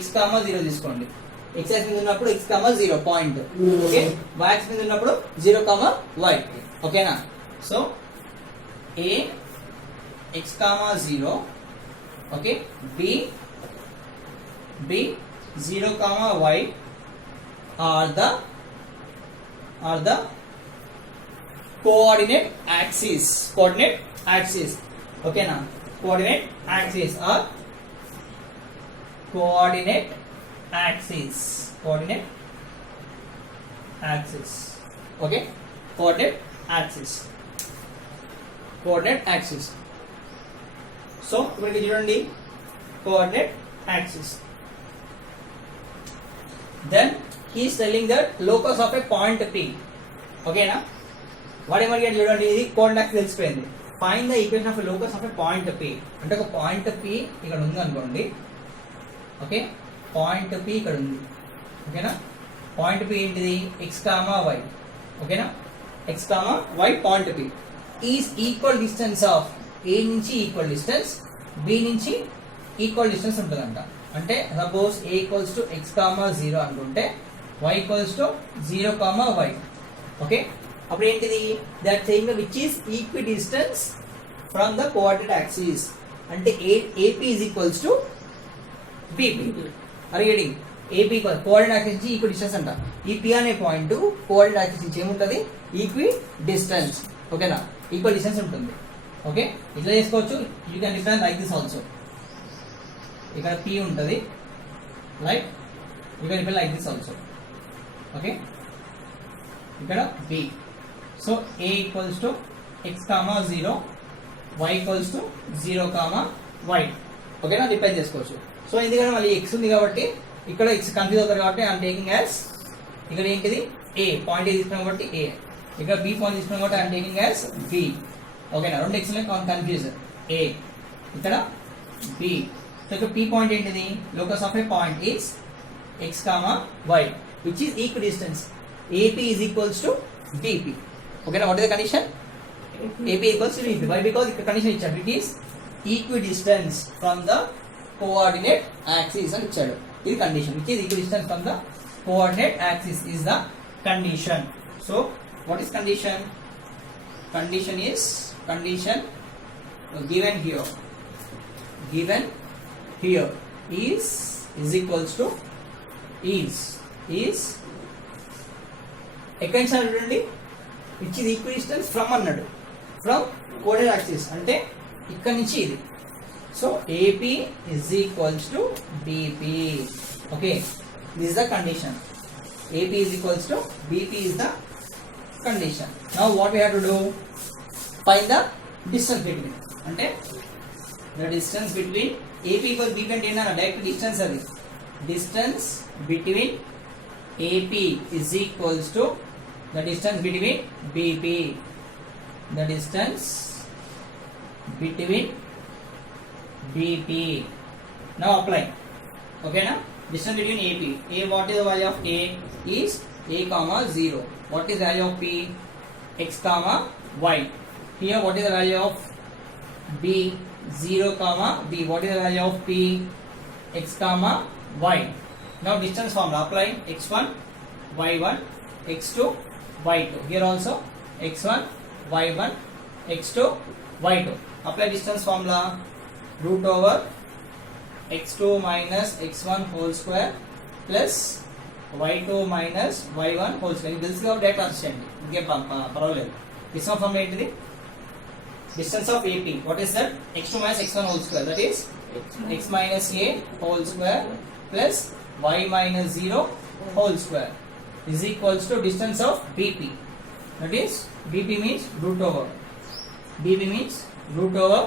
x కామా 0 తీసుకోండి. x యాక్సిస్ మీద ఉన్నప్పుడు x comma 0 point. Okay, y axis మీద ఉన్నప్పుడు 0 కామా y. ఓకేనా? So a x comma 0, okay, b 0 comma y are the coordinate axis. Okay na? Coordinate axis. axis. Okay, coordinate axis. Coordinate axis. So ఇక్కడ చూడండి coordinate axis. Then he is telling that locus of a point P. Okay na? వాడు ఏమడిగాడు చూడండి, ఇది coordinate axis తెలిసిపోయింది. Find the equation of locus of a point P. అంటే ఒక point P ఇక్కడ ఉంది అనుకోండి. ఓకే, పాయింట్ P ఇక్కడ ఉంది. ఓకేనా, పాయింట్ P ఏంటిది? x, y. ఓకేనా, x, y point P is equal distance of A నుంచి ఈక్వల్ డిస్టెన్స్, B నుంచి ఈక్వల్ డిస్టెన్స్ ఉంటుందంట. అంటే suppose A equals to x, 0 అనుకుంటే y equals to 0, y. Okay, అప్పుడు ఏంటిది? That saying which is equi distance from the coordinate axis. అంటే AP is equals to BP. Are getting? AP coordinate axis నుంచి equi distance అంట. ఈ P అనే point coordinate axis నుంచి ఏముంటది? Equi distance. ఓకేనా, ఈక్వల్ డిస్టెన్స్ ఉంటుంది. ఓకే, ఇట్లా చేసుకోవచ్చు. You can represent like this also. ఇక్కడ P ఉంటుంది, like you can represent like this also. Okay, ఇక్కడ B. So A equals to x, 0, y equals to 0, y. ఓకేనా, రిప్రజెంట్ చేసుకోవచ్చు. సో ఎందుకంటే మళ్ళీ x ఉంది కాబట్టి ఇక్కడ x కన్ఫ్యూజ్ అవుతారు కాబట్టి ఐఎమ్ టేకింగ్ యాజ్ ఇక్కడ ఏంటిది? A పాయింట్ A తీసుకున్నాం కాబట్టి A. ఇక్కడ B పాయింట్ తీసుకున్నాం కాబట్టి ఐఎమ్ టేకింగ్ యాజ్ B. ఓకేనా, రెండు x కన్ఫ్యూజ్. A ఇక్కడ B. సో ఇక్కడ P పాయింట్ ఏంటిది? Locus of A point is x, y which is equidistance. AP is equals to BP. ఓకేనా, what is the condition? AP equals to BP. Why? Because ఇక్కడ condition ఇచ్చాడు, it is equidistance from the coordinate axis అని ఇచ్చాడు. ఇది condition, which is equidistance from the coordinate axis is the condition. So what is condition? Condition is given here. Given here is equals to is ఎక్కడి నుంచి చూడండి, which is ఈక్విడిస్టెన్స్ ఫ్రమ్ అన్నాడు, from coordinate axis అంటే ఇక్కడ నుంచి ఇది. So AP is equals to BP. Okay, this is the condition. AP is equals to BP is the condition. Now what we have to do? Find the distance between. అంటే the distance between AP equals BP అంటే ఏంటన్నా direct distance. అది distance between AP is equals to the distance between BP. The distance between BP. Now apply. Okay na? Distance between AP. What is the value of A? Is A, 0. What is the value of P? X, y. Here what is the value of B? 0, B. What is the value of P? X, y. Now distance formula apply. X1, y1, x2, y2. Here also x1, y1, x2, y2. Apply distance formula. Root over x2 minus x1 whole square plus y2 minus y1 whole square. This is our direct answer. ఇంకేం పర్వాలేదు. Distance formula ఏంటిది? Distance of AP. What is that? x2 minus x1 whole square. That is x minus a whole square plus y minus 0 whole square is equals to distance of BP. That is BP means root over. BP means root over.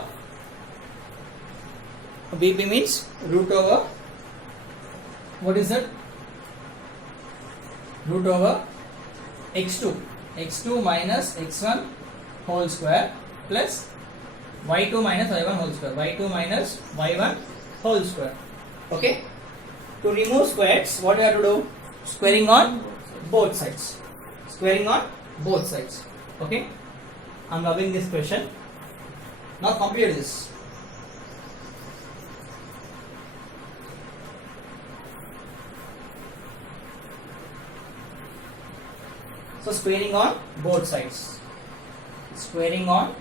BP means root over. What is that? Root over x2 minus x1 whole square plus y2 minus y1 whole square. Y2 minus y1 whole square. Okay. To remove squares, what we have to do? Squaring on both sides. Squaring on both sides. Okay. I'm loving this question. Now complete this. So squaring on both sides. Squaring on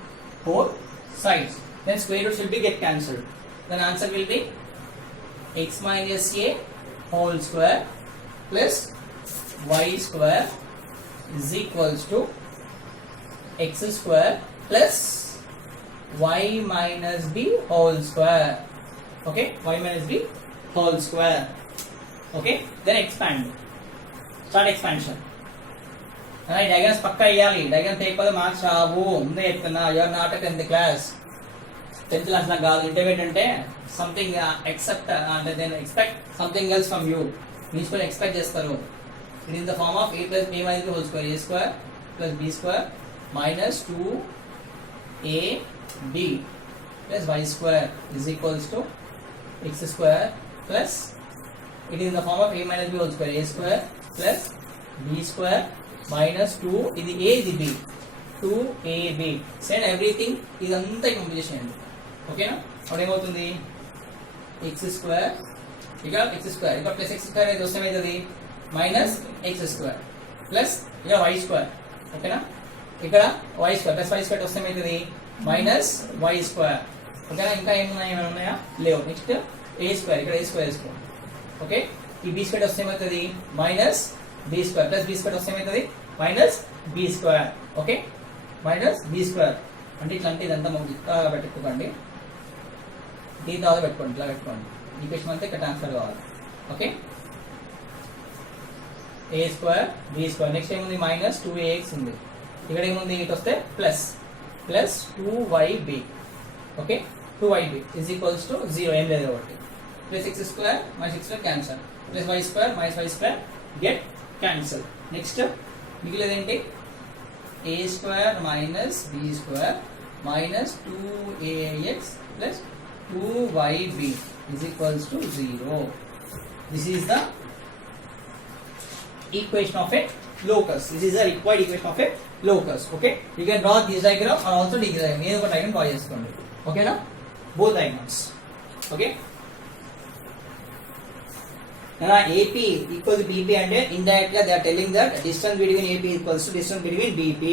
both sides. Then square root should be get cancelled. Then answer will be x minus a whole square plus y square is equals to x square plus y minus b whole square. Okay, y minus b whole square. Okay, then expand. Start expansion. ఈ diagrams పక్కా వేయాలి. Diagram చేయకపోతే marks రావు. ముందే చెప్తున్నా, you're not a 10th class. 10th class నాకు కాదు. Intermediate అంటే సంథింగ్ ఎక్సెప్ట్ అంటే then expect something else from you. మీ స్కూల్ ఎక్స్పెక్ట్ చేస్తారు. It is the form of a plus b minus b whole square. a square plus b square minus 2ab plus y square is equals to x square plus it is in the form of a minus b whole square. a square plus b square minus 2 ఇది a ఇది b 2ab. Send everything ఇదంతా కంప్లీట్ చేయండి. ఓకేనా? అప్పుడు ఏమవుతుంది x square ఇక్కడ x square ఇక్కడ plus x square అయితే వస్తే ఏమవుతుంది మైనస్ x స్క్వేర్ ప్లస్ ఇక్కడ y స్క్వేర్. ఓకేనా? ఇక్కడ y square plus y square వస్తే ఏమవుతుంది మైనస్ y స్క్వేర్. ఓకేనా? ఇంకా ఏమైనా ఉన్నాయా? లేవు. నెక్స్ట్ a స్క్వేర్ ఇక్కడ a స్క్వేర్ వేసుకోండి. ఓకే? ఈ b స్క్వేర్ వస్తే ఏమవుతుంది minus b square plus b square వస్తే ఏమవుతుంది minus b square. Okay? Minus b square అంటే ఇట్లా అంటే ఇదంతా మాకు ఇట్లా పెట్టుకోకండి. దీని తర్వాత పెట్టుకోండి. ఇట్లా పెట్టుకోండి. ఈక్వేషన్ అంతా ఇక్కడ ట్రాన్స్ఫర్ కావాలి. Okay? a square b square next ఏముంది మైనస్ 2ax ఉంది. ఇక్కడ ఏముంది ఇటు వస్తే plus plus 2yb. Okay? 2yb is equals to 0 ఏం లేదు కాబట్టి plus x square minus x square cancel plus y square minus y square get cancel. Next మిగిలేదేంటి a square minus b square minus 2ax plus 2yb is equals to 0. This is the equation of a locus. This is the required equation of a locus. Okay? You can draw this diagram or also this diagram. ఏదో ఒక diagram draw చేసుకోండి. ఓకేనా? Both diagrams. Okay? Now AP equals to BP and indirectly they are telling that distance between AP equals to distance between BP.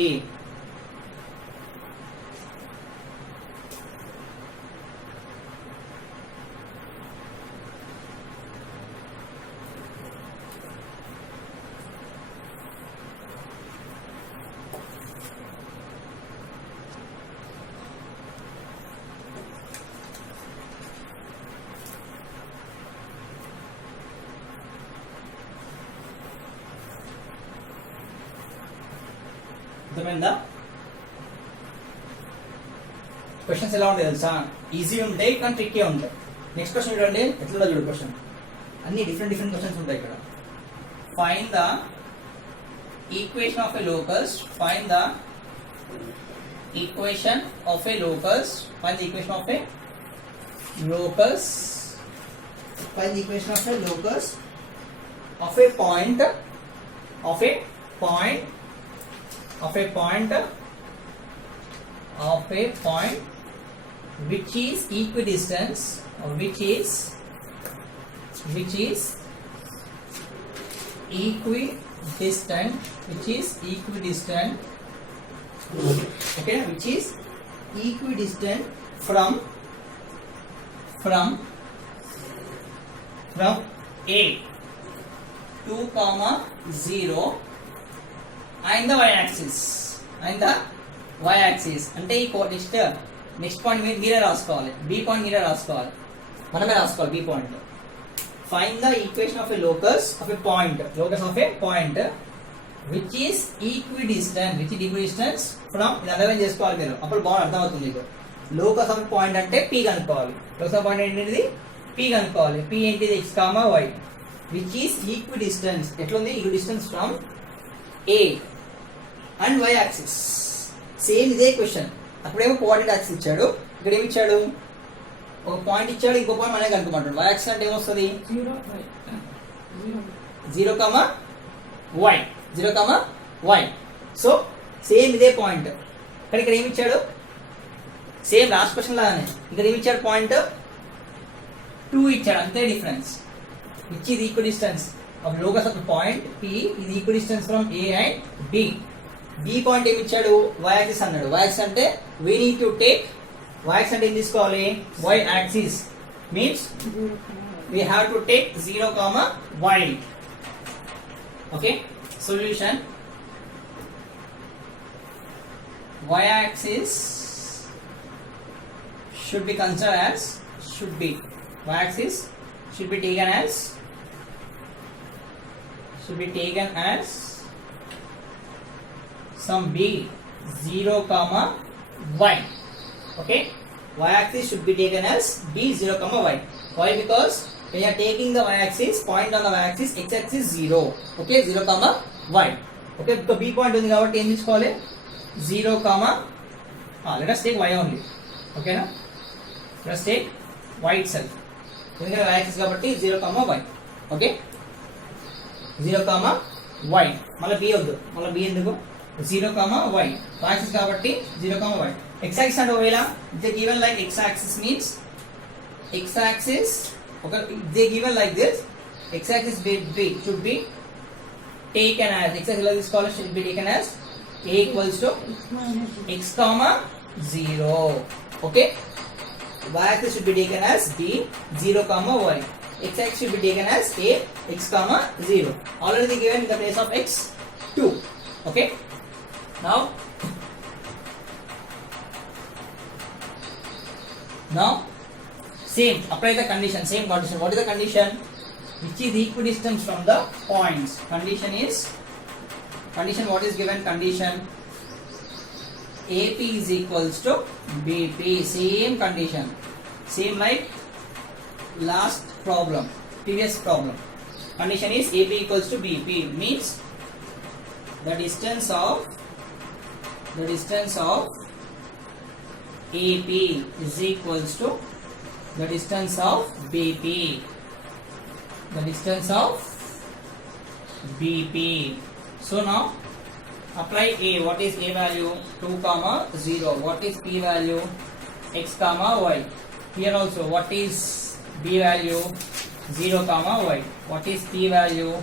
అర్థమైందా? క్వశ్చన్స్ ఎలా ఉంటాయి తెలుసా? ఈజీ ఉంటాయి కానీ ట్రిక్కీ ఉంటాయి. నెక్స్ట్ క్వశ్చన్ చూడండి ఎట్లా చూడు. క్వశ్చన్ అన్ని డిఫరెంట్ క్వశ్చన్స్ ఉంటాయి ఇక్కడ. Find the equation of a locus. Find the equation of a locus. Find the equation of a locus. Find the equation of a locus of a point of a point of a point which is equidistant which is equidistant okay, which is equidistant from a 2, 0 and the y-axis అంటే ఈ next point మీరే రాసుకోవాలి. B point మీరే రాసుకోవాలి. మనమే రాసుకోవాలి B point. Find the equation of a locus of a point. Locus of a point which is equidistance from. ఇది underline చేసుకోవాలి మీరు, అప్పుడు బాగా అర్థమవుతుంది మీకు. లోకస్ ఆఫ్ పాయింట్ అంటే పి కనుక్కోవాలి. లోకస్ ఆఫ్ పాయింట్ ఏంటిది? పి కనుక్కోవాలి. పి ఏంటిది? x, y which is equidistance. ఎట్లుంది? Equidistance from a and y యాక్సిస్. సేమ్ ఇదే క్వశ్చన్. అప్పుడేమో కోఆర్డినేట్ యాక్సిస్ ఇచ్చాడు, ఇక్కడ ఏమి ఇచ్చాడు? ఒక పాయింట్ ఇచ్చాడు, ఇంకో పాయింట్ మనమే కనుక్కోమంటాడు. y యాక్సిస్ అంటే ఏమొస్తుంది? 0, y 0, y. సో సేమ్ ఇదే పాయింట్. ఇక్కడ ఏమి ఇచ్చాడు? సేమ్ లాస్ట్ క్వశ్చన్ లాగానే ఇక్కడ ఏమి ఇచ్చాడు? పాయింట్ 2 ఇచ్చాడు, అంతే difference. Which is equidistance of locus of the point P is equidistant from A and B. B point ఏమి ఇచ్చాడు? y axis అన్నాడు. y axis అంటే we need to take y axis అంటే ఏం తీసుకోవాలి? y axis means we have to take 0, y. Okay, solution. Y axis should be considered as y axis should be taken as some b 0 comma y. Okay, y-axis should be taken as b 0 comma y. Why? Because when you are taking the y-axis, point on the y-axis, x-axis 0. Okay, 0 comma y. Okay, because b point ఉంది కాబట్టి ఏం తీసుకోవాలి 0 comma let us take y only. Okay na, let us take y itself. ఎందుకంటే y-axis కాబట్టి 0 comma y. Okay, 0 comma y. మళ్ళీ b వద్దు, మళ్ళీ b ఎందుకు 0 comma y. y-axis కాబట్టి 0 comma y. x-axis అంటే ఒకవేళ they given like x-axis means x-axis, okay, they given like this, x-axis should be taken as, x-axis like this column should be taken as a equals to x comma 0. Okay, y-axis should be taken as b 0 comma y. X-axis should be taken as a x comma 0. Already given in the place of x 2. Okay, now same, apply the condition, same condition. What is the condition? Which is equidistance from the points. Condition, what is given? Condition AP is equals to BP. Same condition, same like last problem, previous problem. Condition is AP equals to BP, means the distance of AP is equals to the distance of BP. The distance of BP. So now apply A. What is A value? 2 comma 0. What is P value? X comma y. Here also what is B value? 0 comma y. What is P value?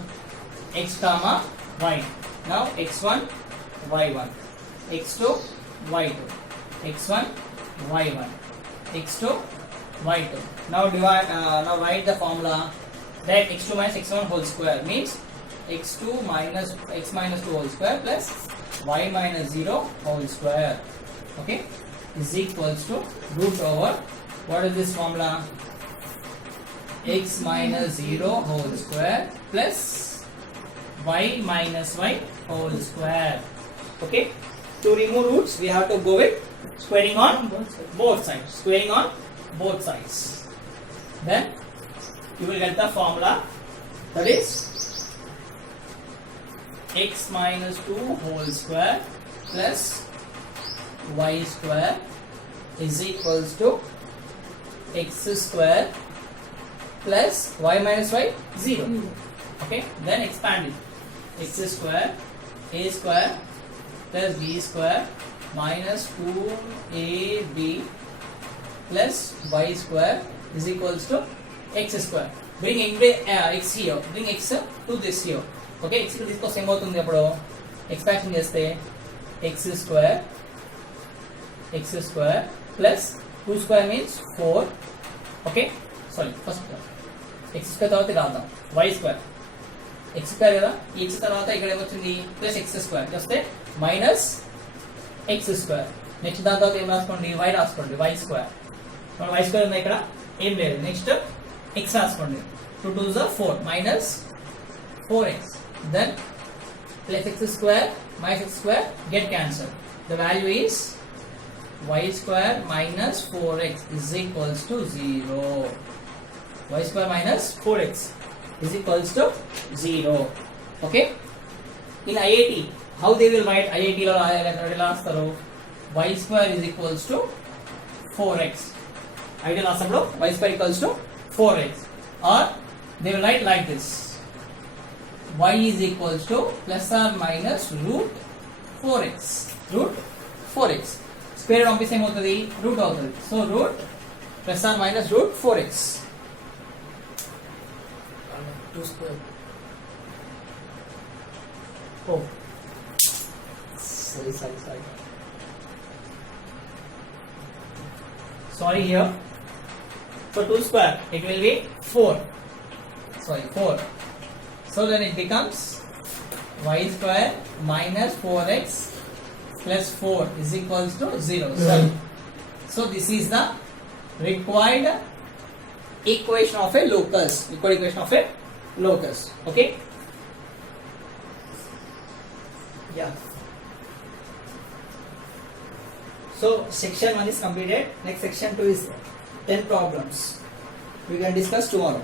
X comma y. Now x1 y1, x2 y2, x1 y1, x2 y2. Now divide, now write the formula that x2 minus x1 whole square means x2 minus x minus 2 whole square plus y minus 0 whole square. Okay, is equals to root over, what is this formula? X minus 0 whole square plus y minus y whole square. Okay, to remove roots we have to go with squaring on both sides. Squaring on both sides, then you will get the formula, that is x minus 2 whole square plus y square is equals to x square plus y minus y 0. Okay, then expand it. X square a square plus b square minus 2ab plus y square is equals to x square. Bring x here, bring x to this here. Okay, x to this को same అవుతుంది అప్పుడు expansion చేస్తే x square plus 2 square means 4. Okay, sorry, first x square తర్వాత రాద్దాం y square, x square కదా, ఈ x తర్వాత ఇక్కడ ఏమొచ్చింది ప్లస్ x square చేస్తే మైనస్ x square. నెక్స్ట్ దాని తర్వాత ఏం రాసుకోండి y రాసుకోండి, y square. మన y square ఉంది ఇక్కడ ఏం లేదు. నెక్స్ట్ x రాసుకోండి, 2 2s are 4 minus 4x, then plus x square minus x square get cancelled. The value is y square minus 4x is equals to 0. Y square minus 4x is equals to 0. Okay, in IIT how they will write? IIT lo రాస్తారు y square is equals to 4x. IIT రాసినప్పుడు y square equals to 4x, or they will write like this, y is equals to plus or minus root 4x. Root 4x square పంపిస్తే ఏమవుతుంది root అవుతుంది. So root plus or minus root 4x. 2 square. Oh, sorry here. So 2 square it will be 4. Sorry, 4. So then it becomes y square minus 4x plus 4 is equals to 0. So this is the required equation of a locus. Required equation of a locus. Okay. Yeah. So section 1 is completed. Next section 2 is 10 problems. We can discuss tomorrow.